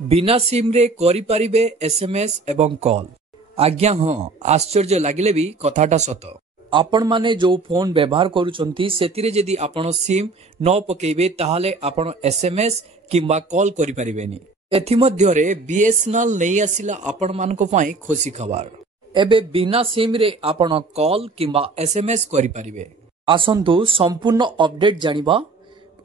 बिना सिम रे करि परिबे एसएमएस एवं कॉल। आज्ञा हाँ, आश्चर्य लगिले भी कथाटा सत। आपण माने जो फोन व्यवहार करूचंती सेतिरे जदि आपण सिम न पकेबे ताहाले आपण एसएमएस किंबा कॉल करि परिबेनी। एथि मध्यरे बीएसएनएल नै आसिला आपण मानको पई खुशी खबर। एबे बिना सिम रे आपण कॉल किंबा एसएमएस करि परिबे। आसंतु संपूर्ण अपडेट जानिबा।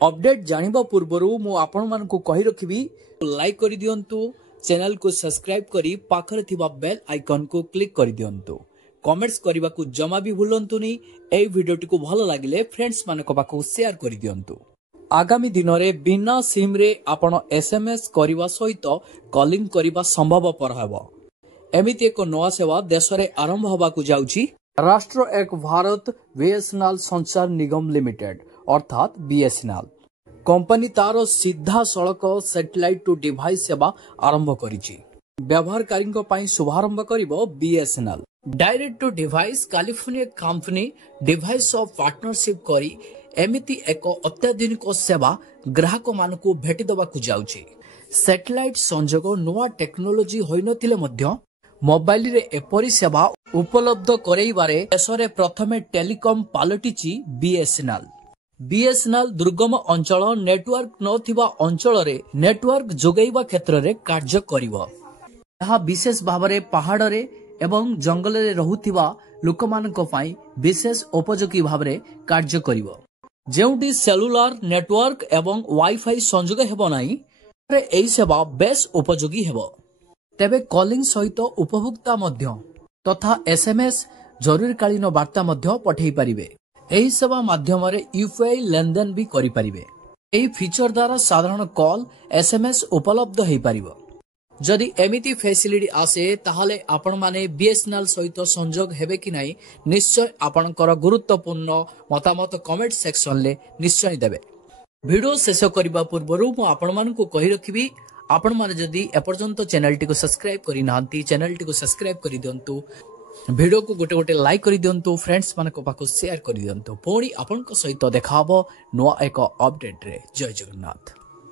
अपडेट जानिबा पूर्वरु मु आपण मानको कहि रखिबी लाइक करि दियंतु, चैनल को सब्सक्राइब करी पाखरे थिबा बेल आइकन को क्लिक करि दियंतु। कमेंट्स करबा को जमा भी भूलंतुनी। एई भिडियोटी को भलो लागिले फ्रेंड्स मानको पाखो शेयर करि दियंतु। आगामी दिन रे बिना सिम रे आपण एसएमएस करबा सहित कॉलिंग करबा संभवपर हेबो। एमिति एक नवा सेवा देश रे आरंभ होबा को जाउची। राष्ट्र एक भारत बीएसएनएल संचार निगम लिमिटेड अर्थात बीएसएनएल कंपनी तार सीधा सड़क सैटेलाइट टू डिवाइस सेवा आरंभ करिछि। व्यवहारकारी पई शुभारंभ करिवो BSNL. Direct to device California company device of partnership करी एमिति एक अत्याधुनिक सेवा ग्राहक मानकु भेटि दबाकु जाउछि। सैटेलाइट संजोग नुआ टेक्नोलोजी होइनथिले मध्य मोबाइल रे एपरि सेवा उपलब्ध करैबारे देशरे प्रथमे टेलीकॉम पालटिछि बीएसएनएल। बीएसएनएल दुर्गम अंचल नेटवर्क नथिबा अंचल रे नेटवर्क जोगैबा क्षेत्र रे कार्य करिवो। यह विशेष भावरे पहाड़ रे एवं जंगल रे रहुथिबा लोकमानक पई विशेष उपयोगी भावरे कार्य करिवो। जेउटी सेलुलार नेटवर्क एवं वाईफाई संजोग हेबो नाही रे एई सेवा बेस उपयोगी हेबो। तेबे कॉलिंग सहित उपभोक्ता मध्य तथा एसएमएस जरूरीकालीन वार्ता मध्य पठेई परिबे। एही सेवा माध्यम रे यूपीआई लेनदेन भी करि परिबे। एही फीचर द्वारा साधारण कॉल एसएमएस उपलब्ध हेई परिबो। जदि एमिति फैसिलिटी आसे ताहाले आपण माने बीएसएनएल सहित संजोग हेबे कि नाही निश्चय आपणकर गुरुत्वपूर्ण मतामत कमेंट सेक्शन ले निश्चय देबे। वीडियो शेष करबा पूर्वरु मु आपण मानकु कहि रखिबी आपण माने जदि एपर्यंत चैनल टी को सब्सक्राइब करि नांती चैनल टी को सब्सक्राइब करि दियंतु। वीडियो को गोटे गोटे लाइक करि दियंतु, फ्रेंड्स मानको पाखो शेयर करि दियंतु। पुणी आपनक सहित देखाबो नुआ एक अपडेट रे। जय जगन्नाथ।